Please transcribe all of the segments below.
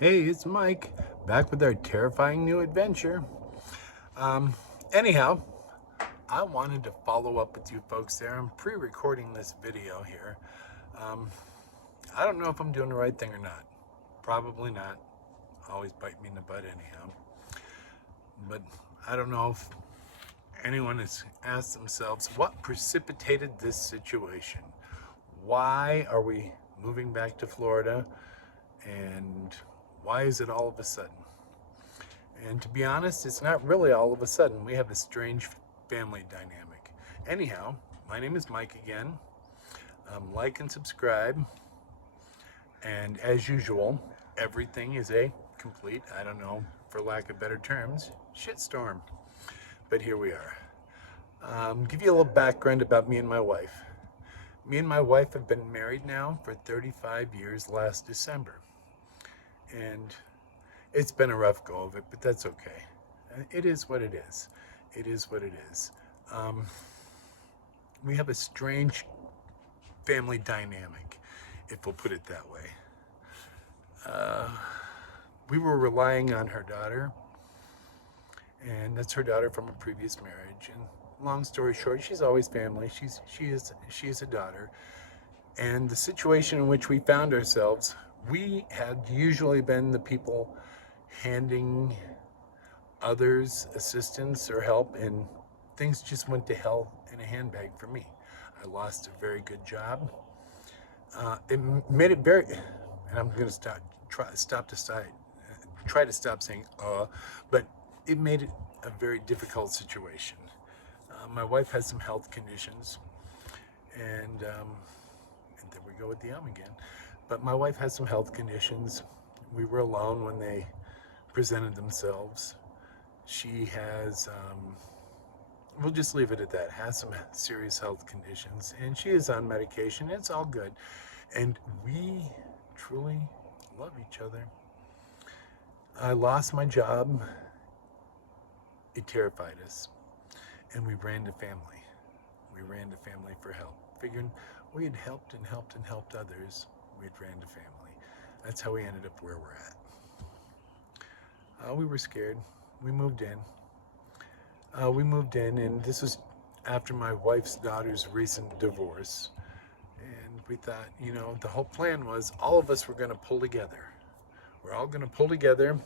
Hey, it's Mike, back with our terrifying new adventure. Um, anyhow, I wanted to follow up with you folks there. I'm pre-recording this video here. Um, I don't know if I'm doing the right thing or not. Probably not. Always bite me in the butt anyhow. But I don't know if anyone has asked themselves what precipitated this situation. Why are we moving back to Florida? And why is it all of a sudden? And to be honest, it's not really all of a sudden. We have a strange family dynamic. Anyhow, my name is Mike again. Like and subscribe. And as usual, everything is a complete, I don't know, for lack of better terms, shitstorm. But here we are. Give you a little background about me and my wife. Me and my wife have been married now for 35 years last December. And it's been a rough go of it, but that's okay. It is what it is. It is what it is. Um, we have a strange family dynamic, if we'll put it that way. We were relying on her daughter, and that's her daughter from a previous marriage. And long story short, she's always family. She is a daughter. And the situation in which we found ourselves, we had usually been the people handing others assistance or help, and things just went to hell in a handbag for me. I lost a very good job. It made it very, and I'm going to try to stop saying but it made it a very difficult situation. My wife has some health conditions, and there we go with the again. But my wife has some health conditions. We were alone when they presented themselves. She has, we'll just leave it at that, has some serious health conditions, and she is on medication. It's all good. And we truly love each other. I lost my job. It terrified us. And we ran to family. We ran to family for help. Figuring we had helped and helped and helped others, we'd ran to family. That's how we ended up where we're at. We were scared. We moved in. And this was after my wife's daughter's recent divorce. And we thought, the whole plan was all of us were going to pull together. We're all going to pull together,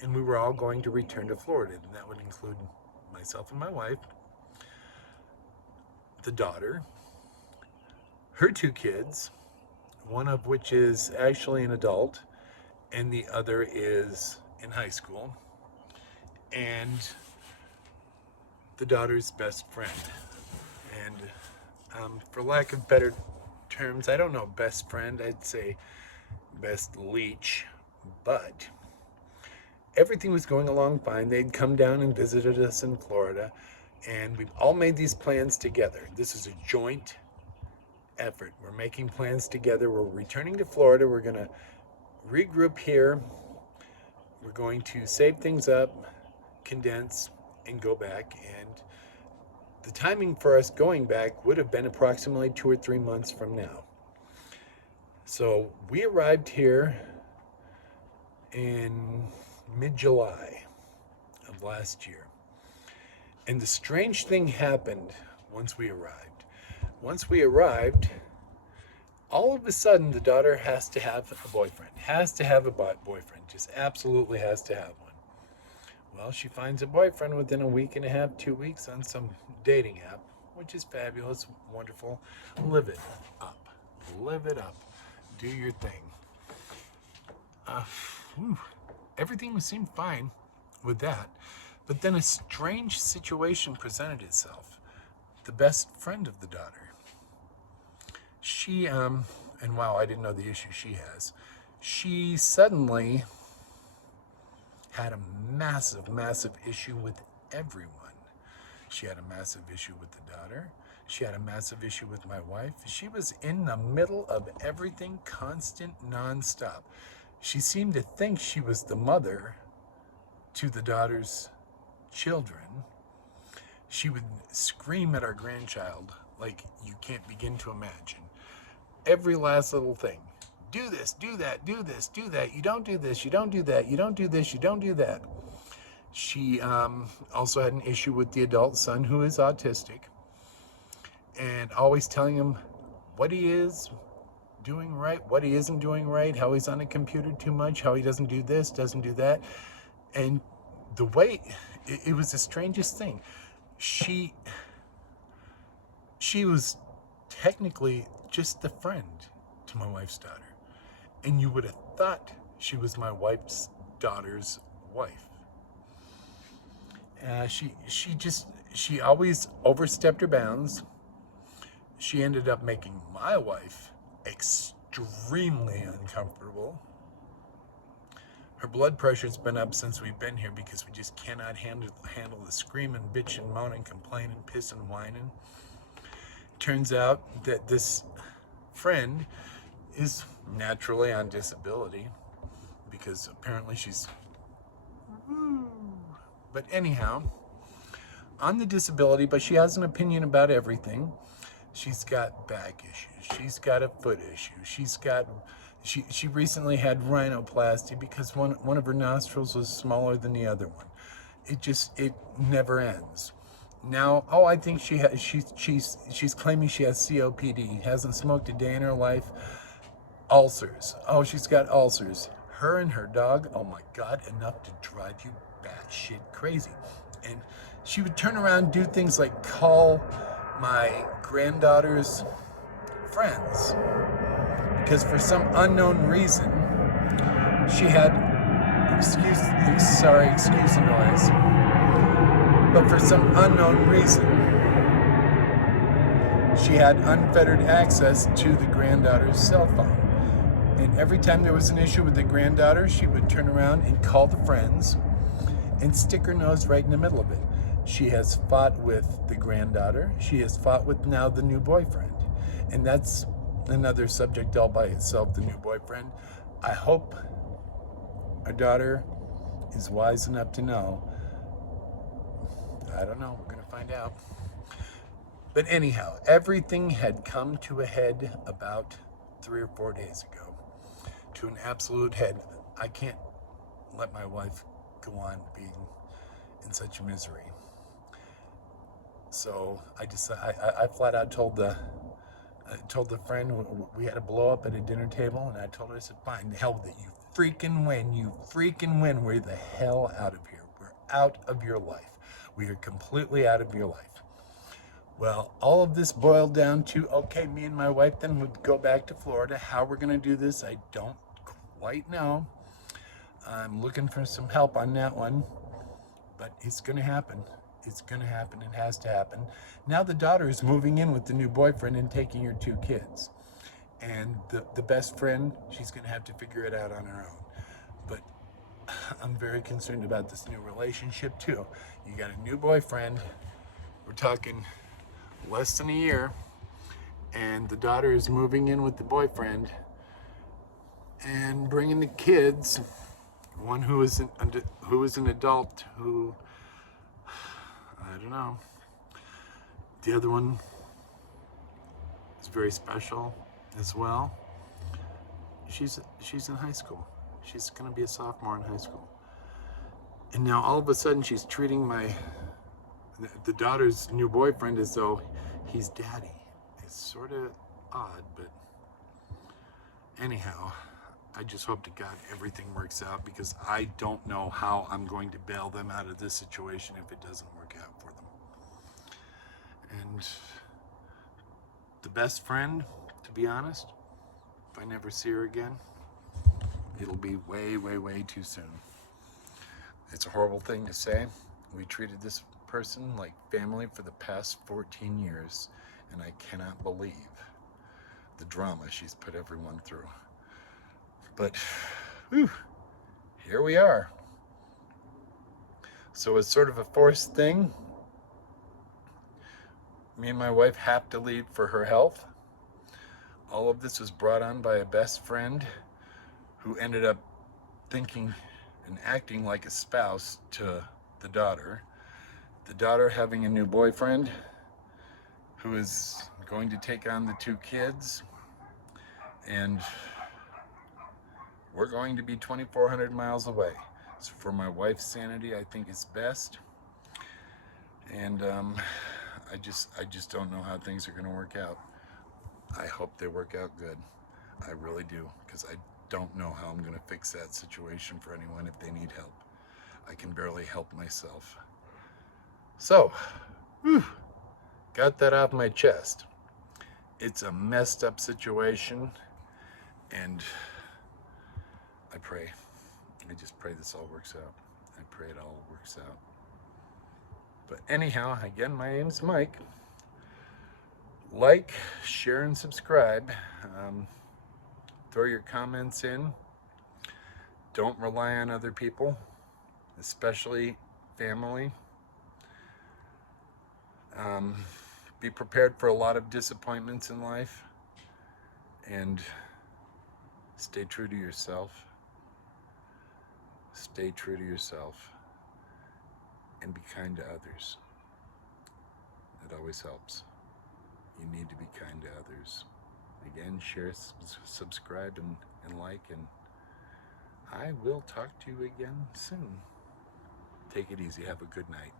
and we were all going to return to Florida. And that would include myself and my wife, the daughter, her two kids, one of which is actually an adult, and the other is in high school, and the daughter's best friend. And for lack of better terms, I don't know best friend, I'd say best leech, but everything was going along fine. They'd come down and visited us in Florida, and we've all made these plans together. This is a joint effort. We're making plans together. We're returning to Florida. We're going to regroup here. We're going to save things up, condense, and go back. And the timing for us going back would have been approximately 2 or 3 months from now. So we arrived here in mid-July of last year. And the strange thing happened once we arrived. Once we arrived, all of a sudden the daughter has to have a boyfriend. Has to have a boyfriend. Just absolutely has to have one. Well, she finds a boyfriend within a week and a half, 2 weeks on some dating app, which is fabulous, wonderful. Live it up. Live it up. Do your thing. Everything seemed fine with that. But then a strange situation presented itself. The best friend of the daughter. She, and wow, I didn't know the issue she has. She suddenly had a massive, massive issue with everyone. She had a massive issue with the daughter. She had a massive issue with my wife. She was in the middle of everything, constant, nonstop. She seemed to think she was the mother to the daughter's children. She would scream at our grandchild like you can't begin to imagine. Every last little thing. do this, do that, do this, do that. You don't do this, you don't do that, you don't do this, you don't do that. She also had an issue with the adult son who is autistic, and always telling him what he is doing right, what he isn't doing right, how he's on the computer too much, how he doesn't do this, doesn't do that. And the way, it was the strangest thing. She was technically just the friend to my wife's daughter. And you would have thought she was my wife's daughter's wife. She always overstepped her bounds. She ended up making my wife extremely uncomfortable. Her blood pressure's been up since we've been here because we just cannot handle the screaming, bitching, moaning, complaining, pissing, whining. Turns out that this friend is naturally on disability because apparently she's... But anyhow, on the disability, but she has an opinion about everything. She's got back issues. She's got a foot issue. She recently had rhinoplasty because one of her nostrils was smaller than the other one. It never ends. Now, I think she's claiming she has COPD, hasn't smoked a day in her life. Ulcers. Oh, she's got ulcers. Her and her dog, oh my God, enough to drive you batshit crazy. And she would turn around and do things like call my granddaughter's friends because for some unknown reason she had, excuse the noise, but for some unknown reason she had unfettered access to the granddaughter's cell phone. And every time there was an issue with the granddaughter, she would turn around and call the friends and stick her nose right in the middle of it. She has fought with the granddaughter. She has fought with now the new boyfriend. And that's another subject all by itself, the new boyfriend. I hope our daughter is wise enough to know. I don't know. We're going to find out. But anyhow, everything had come to a head about 3 or 4 days ago. To an absolute head. I can't let my wife go on being in such misery. So I flat out told the friend we had a blow up at a dinner table, and I told her, I said, fine, the hell with it, you freaking win, we're the hell out of here. We're out of your life. We are completely out of your life. Well, all of this boiled down to, okay, me and my wife then would go back to Florida. How we're going to do this, I don't quite know. I'm looking for some help on that one, but it's going to happen. It's going to happen. It has to happen. Now the daughter is moving in with the new boyfriend and taking her 2 kids. And the best friend, she's going to have to figure it out on her own. But I'm very concerned about this new relationship too. You got a new boyfriend. We're talking less than a year. And the daughter is moving in with the boyfriend and bringing the kids. One who is an adult who, I don't know. The other one is very special as well. She's in high school. She's going to be a sophomore in high school. And now all of a sudden she's treating the daughter's new boyfriend as though he's daddy. It's sort of odd, but anyhow, I just hope to God everything works out because I don't know how I'm going to bail them out of this situation if it doesn't work out for them. And the best friend, to be honest, if I never see her again, it'll be way, way, way too soon. It's a horrible thing to say. We treated this person like family for the past 14 years, and I cannot believe the drama she's put everyone through. But, whew, here we are. So it's sort of a forced thing. Me and my wife have to leave for her health. All of this was brought on by a best friend who ended up thinking and acting like a spouse to the daughter. The daughter having a new boyfriend who is going to take on the 2 kids. And we're going to be 2,400 miles away. So for my wife's sanity, I think it's best. And I just don't know how things are going to work out. I hope they work out good. I really do, because I don't know how I'm going to fix that situation for anyone if they need help. I can barely help myself. So, whew, got that off my chest. It's a messed up situation, and I pray. I just pray this all works out. I pray it all works out. But anyhow, again, my name's Mike. Like, share, and subscribe. Throw your comments in. Don't rely on other people, especially family. Be prepared for a lot of disappointments in life, and stay true to yourself. Stay true to yourself, and be kind to others. It always helps. You need to be kind to others. Again, share, subscribe, and like, and I will talk to you again soon. Take it easy. Have a good night.